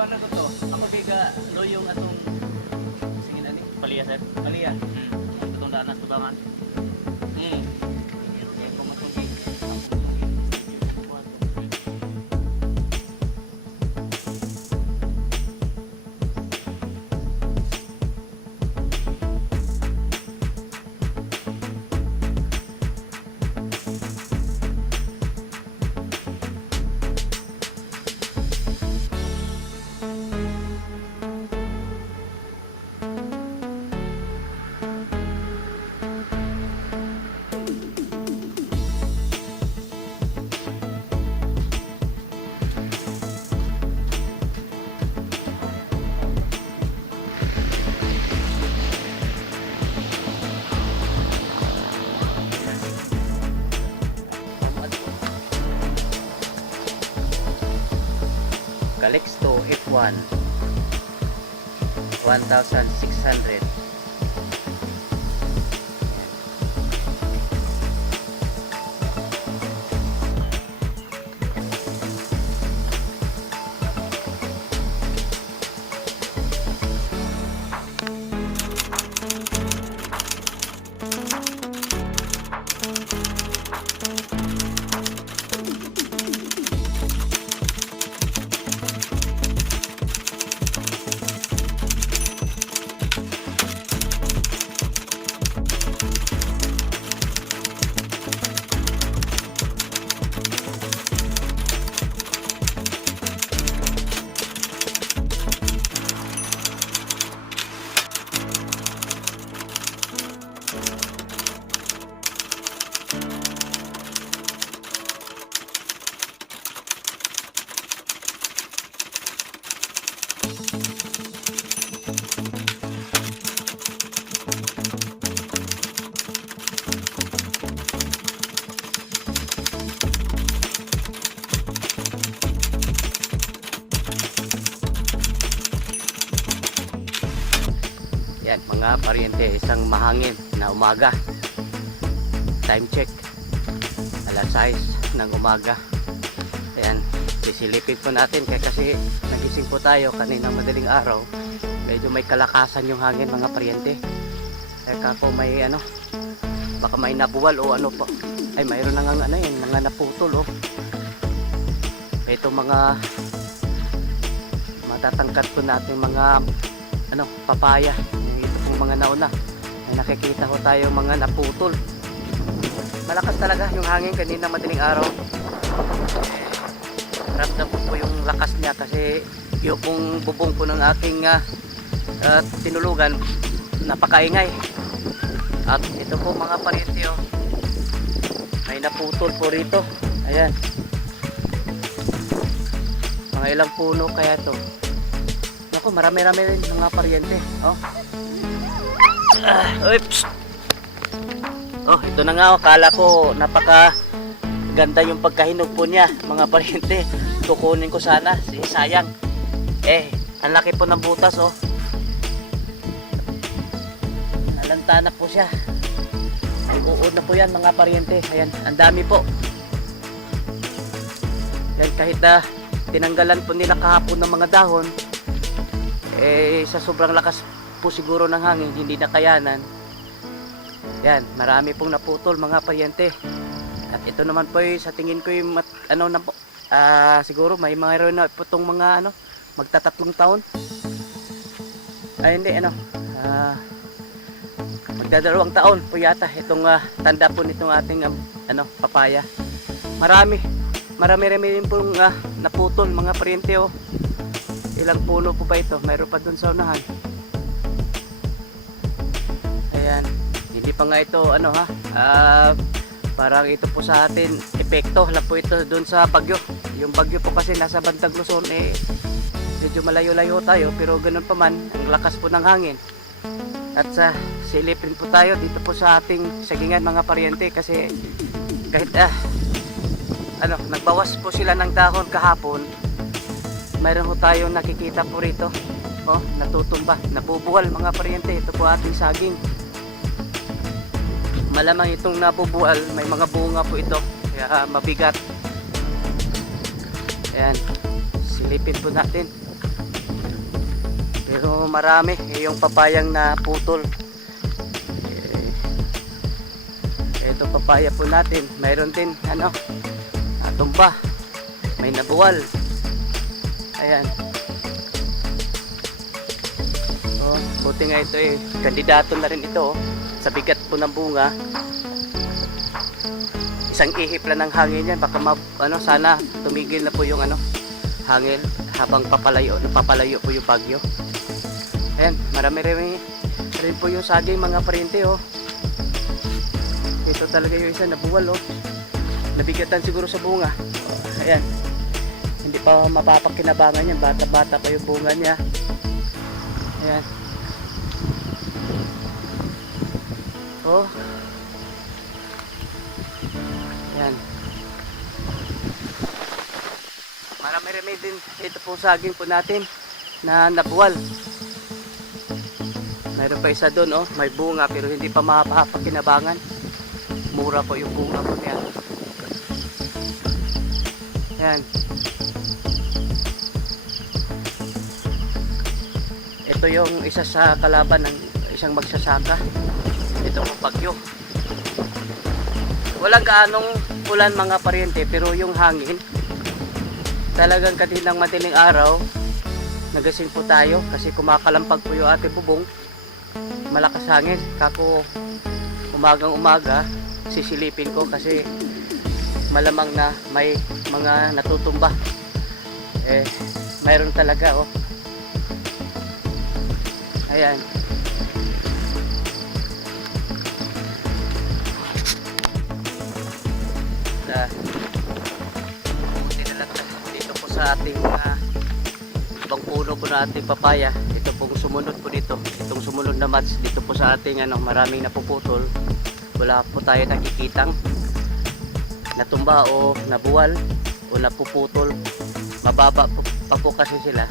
kuha na ko to. Ako biga loyong atong sige na ni. Paliya sir. Maliya. Itong daan na subangan. Hmm. Yan ko matunggi. Calixto F1 1,600. Yan mga paryente, isang mahangin na umaga. Time check, alas 6 ng umaga. Ayan, sisilipin po natin kasi nagising po tayo kaninang madaling araw. Medyo may kalakasan yung hangin mga paryente. Kaya po may ano, baka may nabuwal o ano po. Ay mayroon na nga ano yun, mga naputol oh. Ito mga matatangkat po natin mga ano, papaya. Ito pong mga nauna ay nakikita ko tayo mga naputol. Malakas talaga yung hangin kanina madaling araw. Ramdam ko po yung lakas niya kasi yung pong bubong po ng aking tinulugan napakaingay. At ito po mga paryente oh, may naputol po rito. Ayan, mga ilang puno kaya to. Ako, marami-rami rin mga paryente. Oh. Oops. Oh, ito na nga. Akala ko napaka ganda yung pagkahinog po niya, mga paryente. Kukunin ko sana. Sayang. Ang laki po ng butas, oh. Nalanta na po siya. Ay, uod na po yan, mga paryente. Ayan, ang dami po. Yan, kahit tinanggalan po nila kahapon ng mga dahon, sa sobrang lakas po siguro ng hangin, hindi nakayanan. Yan, marami pong naputol mga paryente. At ito naman po sa tingin ko yung ano na po, siguro may mayroon na po itong mga ano, magtatatlong taon. Ay hindi, ano, magdadalawang taon po yata itong tanda po nitong ating ano, papaya. Marami rin pong naputol mga paryente oh. Ilang puno po ba ito? Mayroon pa dun sa unahan. Ayan, hindi pa nga ito ano ha, parang ito po sa atin epekto lang po ito dun sa bagyo. Yung bagyo po kasi nasa bandang Luzon, medyo malayo-layo tayo, pero ganun pa man ang lakas po ng hangin. At sa silipin po tayo dito po sa ating sagingan mga paryente kasi kahit ano, nagbawas po sila ng dahon kahapon, mayroon po tayong nakikita po rito oh, natutumba, nabubuhal mga paryente. Ito po ating saging. Malamang itong nabubuhal, may mga bunga po ito kaya mabigat. Ayan, silipin po natin. medyo marami yung papayang na putol. Ito papaya po natin, mayroon din natumba, may nabuwal. Ayan. Buti nga ito kandidato na rin ito sa bigat po ng bunga. Isang ihip lang ng hangin yan, baka sana tumigil na po yung hangin habang napapalayo po yung bagyo. Ayan, marami rin po yung saging mga parente. Ito talaga yung isa nabuwal. Nabigatan siguro sa bunga. Ayan, hindi pa mapapakinabangan yan, bata-bata pa yung bunga niya. Ayan. Ayan. Marami din ito po saging po natin na nabuwal. Mayroon pa isa doon, may bunga pero hindi pa mapapakinabangan. Mura po yung bunga po niya. Ayan. Ito yung isa sa kalaban ng isang magsasaka. Ito ang bagyo. Walang gaanong ulan mga parente, pero yung hangin talagang kaninang madaling araw nagasing po tayo kasi kumakalampag po yung ating bubong. Malakas hangin. Kako umagang umaga sisilipin ko kasi malamang na may mga natutumba. Mayroon talaga. Ayan. Buti na lang dito po sa ating ibang puno po na ating papaya. Ito pong sumunod po dito. Itong sumunod na mats dito po sa ating maraming napuputol. Wala po tayo nakikitang natumba o nabuwal o napuputol. Mababa pa po kasi sila.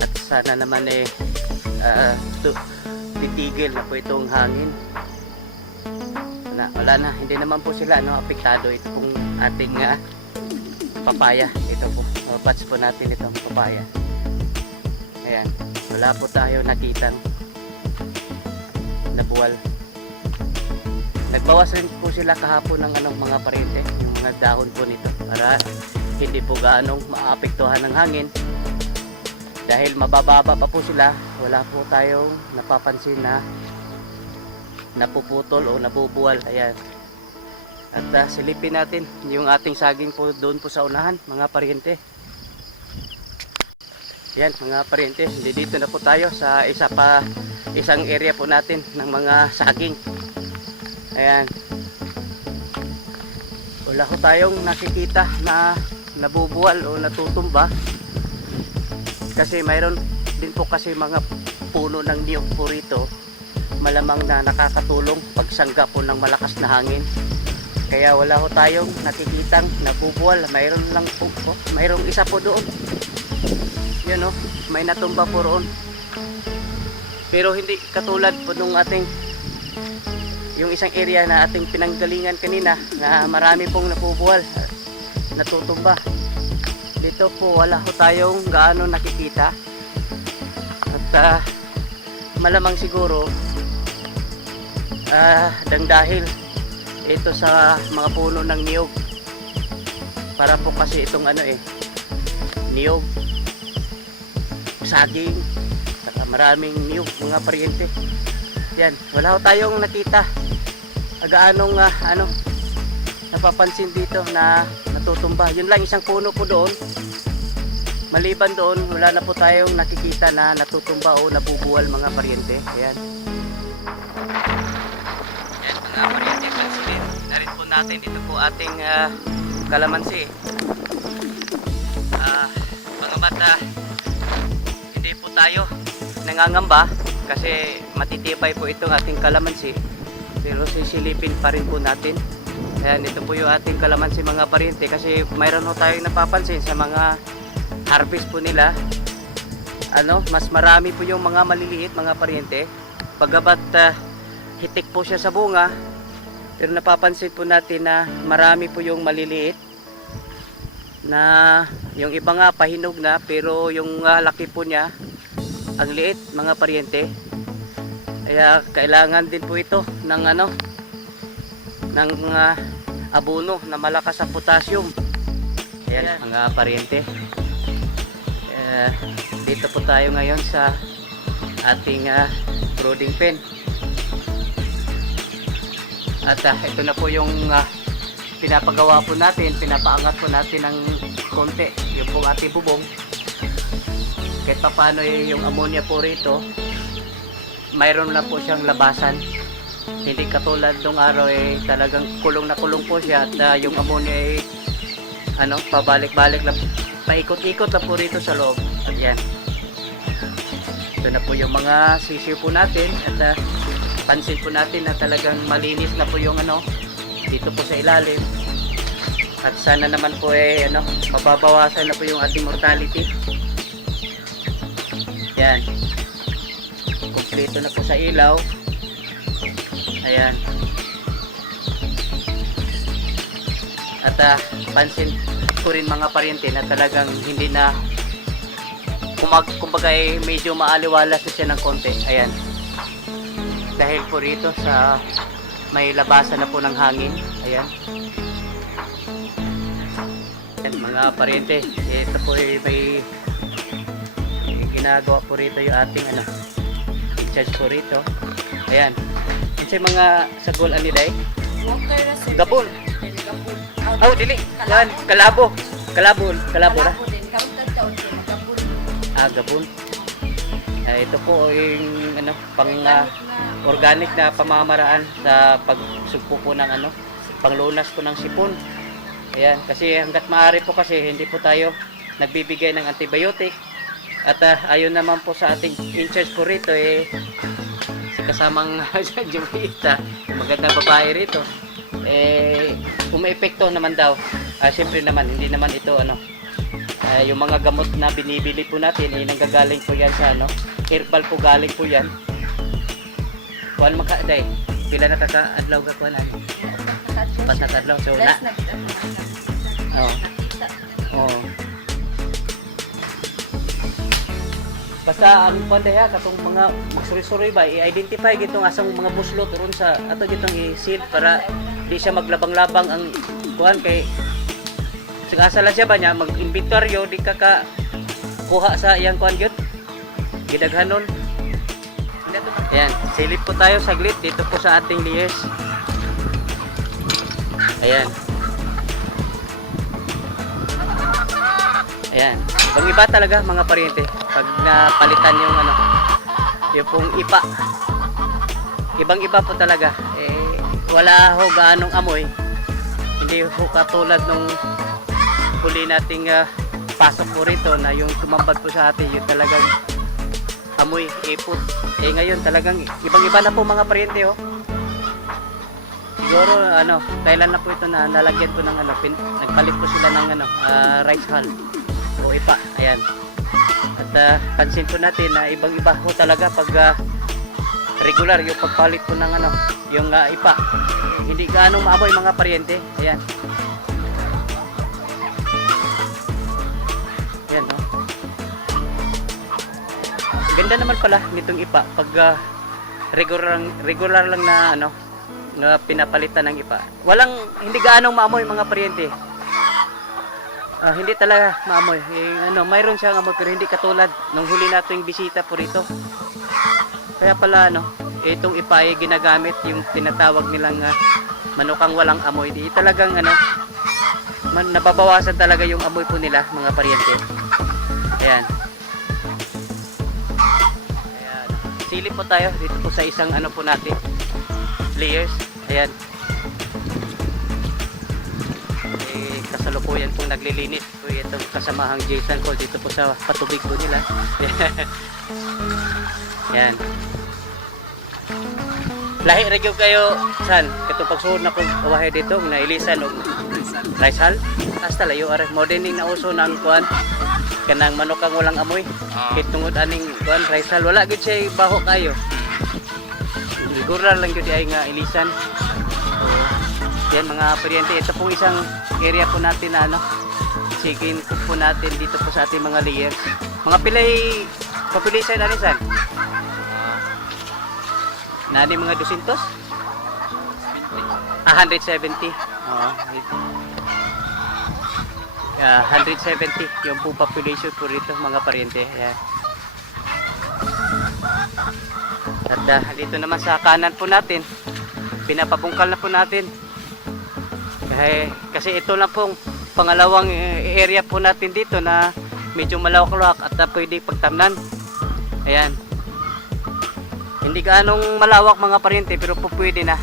At sana naman titigil na po itong hangin. Wala na, hindi naman po sila apektado. Ito pong ating papaya. Ito po, batch po natin itong papaya. Ayan, wala po tayo nakitang nabuwal. Nagbawas rin po sila kahapon ng mga parente, yung mga dahon po nito, para hindi po gaanong maapektuhan ng hangin. Dahil mabababa pa po sila, wala po tayong napapansin na napuputol o nabubuwal. Ayan. At silipin natin yung ating saging po doon po sa unahan mga parente. Yan mga parente, dito na po tayo sa isang area po natin ng mga saging. Ayan. Wala ko tayong nakikita na nabubuwal o natutumba. Kasi mayroon din po kasi mga puno ng niyog po rito. Malamang na nakakatulong pagsangga po ng malakas na hangin. Kaya wala ho tayong nakikitang nabubuwal. Mayroon lang po, mayroong isa po doon. Yun may natumba po roon. Pero hindi katulad po nung yung isang area na ating pinanggalingan kanina na marami pong nabubuwal, natutumba. Dito po wala ho tayong gaano nakikita. At malamang siguro dahil ito sa mga puno ng niyog. Para po kasi itong niyog, saging, saka maraming niyog mga paryente. Yan, wala ho tayong nakita agaanong napapansin dito na natutumba. Yun lang isang puno po doon. Maliban doon, wala na po tayong nakikita na natutumba o nabubuwal mga paryente. Ayan. Ayan mga paryente, pansinin na rin po natin. Ito po ating kalamansi. Mga bata, hindi po tayo nangangamba kasi matitibay po itong ating kalamansi. Pero sisilipin pa rin po natin. Ayan, ito po yung ating kalamansi mga paryente kasi mayroon ho tayong napapansin sa mga harvest po nila. Mas marami po yung mga maliliit mga paryente. Bagamat hitik po siya sa bunga, pero napapansin po natin na marami po yung maliliit na yung iba nga pahinog na, pero yung laki po niya ang liit mga paryente. Kaya kailangan din po ito ng ng abono na malakas sa potassium. Ayan mga paryente. Dito po tayo ngayon sa ating brooding pen. At ito na po yung pinapagawa po natin, pinapaangat po natin ng konti yung pong ating bubong. Kahit pa paano yung ammonia po rito, mayroon na po siyang labasan. Hindi katulad nung araw talagang kulong na kulong po siya at yung ammonia pabalik-balik na, paikot-ikot na po rito sa loob. At yan, ito na po yung mga sisiw po natin at pansin po natin na talagang malinis na po yung dito po sa ilalim. At sana naman po mababawasan na po yung ating mortality. Yan, kumpleto na po sa ilaw. Ayan. At pansin ko rin mga paryente na talagang hindi na kumbaga medyo maaliwalas na siya ng konti. Ayan, dahil po rito sa may labasan na po ng hangin. Ayan. Ayan mga paryente, ito po may ginagawa po rito yung ating in-charge po rito. Ayan, ito yung mga sagol aniday gabon. Oh, dili. Yan, kalabo na. Gabon. Ito po yung pang organic na pamamaraan sa pagsugpo po ng panglunas po ng sipon. Ayan, kasi hangga't maaari po kasi hindi po tayo nagbibigay ng antibiotic. At ayon naman po sa ating in-charge po rito si kasamang Jumita, magandang babae rito, umaepekto naman daw. Siyempre naman hindi naman ito yung mga gamot na binibili po natin nanggagaling po yan sa herbal po, galing po yan. Kuan makaday pila na kaka-adlaw ka kuan pas na kadlaw so na basta ang pandaya katong mga magsuri-suri ba i-identify gitong asang mga buslot ron sa ato gitong i-seal para di siya maglabang-labang ang kuan kay sigasa lang siya ba niya mag-inventaryo di ka kuha sa iyang kuan gyud gidaghanon. Ayan, silip po tayo saglit dito po sa ating layers. Ayan. Ayan, ibang iba talaga mga paryente pag napalitan yung yung pong ipa. Ibang iba po talaga. Wala ho gaanong amoy. Hindi ho katulad nung huli nating pasok po rito na yung tumambad po sa atin yung talagang amoy ipot. Ngayon talagang ibang iba na po mga paryente siguro kailan na po ito na nalagyan po ng nagpalit po sila ng rice hull o ipa. Ayan, at pansin po natin na ibang iba po talaga pag regular yung pagpalit po ng yung ipa, hindi gaano maamoy mga paryente. Ayan. Ayan ganda naman pala nitong ipa pag regular lang na na pinapalitan ng ipa. Hindi gaano maamoy mga paryente. Hindi talaga maamoy. Mayroon siyang amoy pero hindi katulad nung huli nating bisita po rito. Kaya pala itong ipa ay ginagamit yung tinatawag nilang manukang walang amoy. Di talagang nababawasan talaga yung amoy po nila mga paryente. Ayan. Silip po tayo dito po sa isang po natin layers. Ayan, kasalukuyan pong naglilinis po itong kasamahang Jason Cole dito po sa patubig po nila. Yan, lahi regyo kayo san katong pagsuod na po awahe dito na ilisan og rice hull hasta layo are moderning na uso ng kuan kanang manukang walang amoy. Kitungod aning kuan rice hull wala gid siya baho kayo, siguro lang gyud ay nga ilisan. Yan mga paryente, ito pong isang area po natin na chicken coop po natin dito po sa ating mga layers. Mga pilay Population na rin saan? Nani mga 200? 170. Oo. 170 yung po population po rito mga paryente. Ayan. At dito naman sa kanan po natin, pinapabungkal na po natin. Kasi ito lang pong pangalawang area po natin dito na medyo malawak-lawak at pwede pagtamnan. Ayan. Hindi gaanong malawak mga paryente pero po pwede na.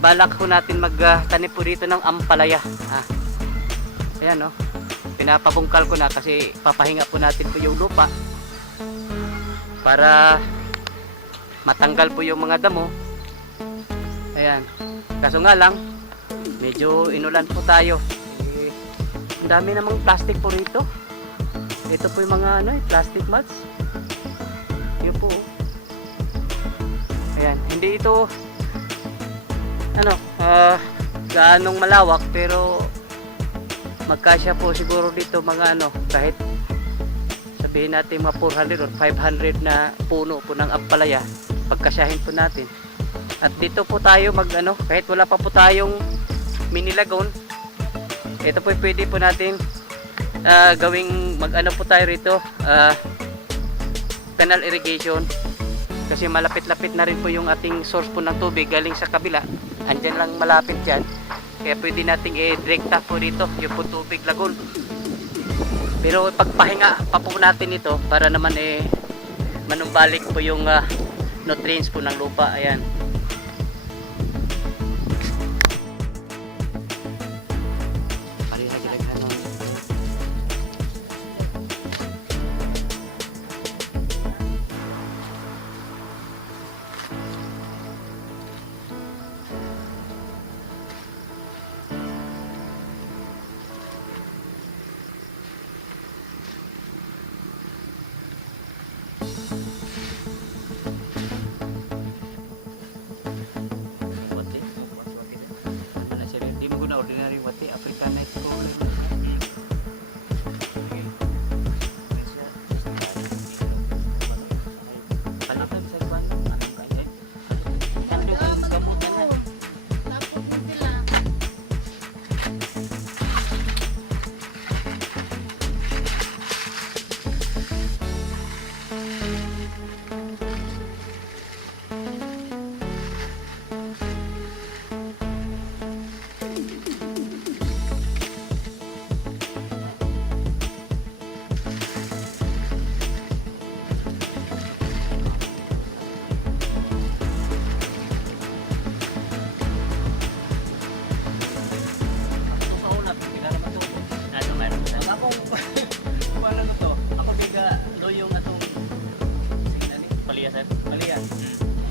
Balak po natin magtanim po dito ng ampalaya. Ayan no. Pinapabungkal ko na kasi papahinga po natin po yung lupa para matanggal po yung mga damo. Ayan. Kaso nga lang medyo inulan po tayo. Ang dami namang plastic po rito. Ito po yung mga plastic mats. Yun po. Ayan, hindi ito gaanong malawak pero magkasya po siguro dito mga kahit sabihin natin mga 400 or 500 na puno po ng ampalaya, pagkasyahin po natin. At dito po tayo kahit wala pa po tayong mini lagoon, ito po pwede po natin gawing po tayo rito, canal irrigation, kasi malapit-lapit na rin po yung ating source po ng tubig galing sa kabila, andyan lang malapit dyan, kaya pwede nating direkta po rito yung po tubig lagoon. Pero pagpahinga pa po natin ito para naman manumbalik po yung nutrients po ng lupa. Ayan. Ordinary wati, Africanite problem. Palitan sa kwan, anong kaya? Kando ang gamutan na. Tapos mo sila.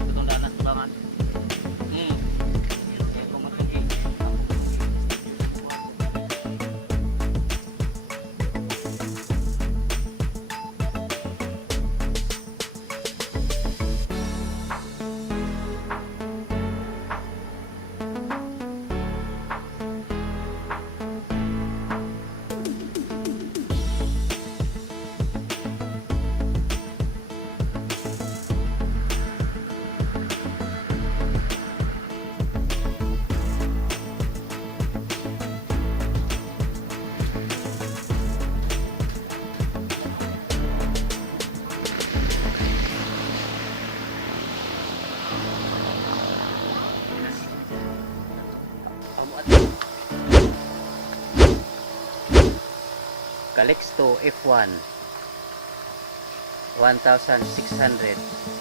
Itong danas tubangan. Calixto F1 1600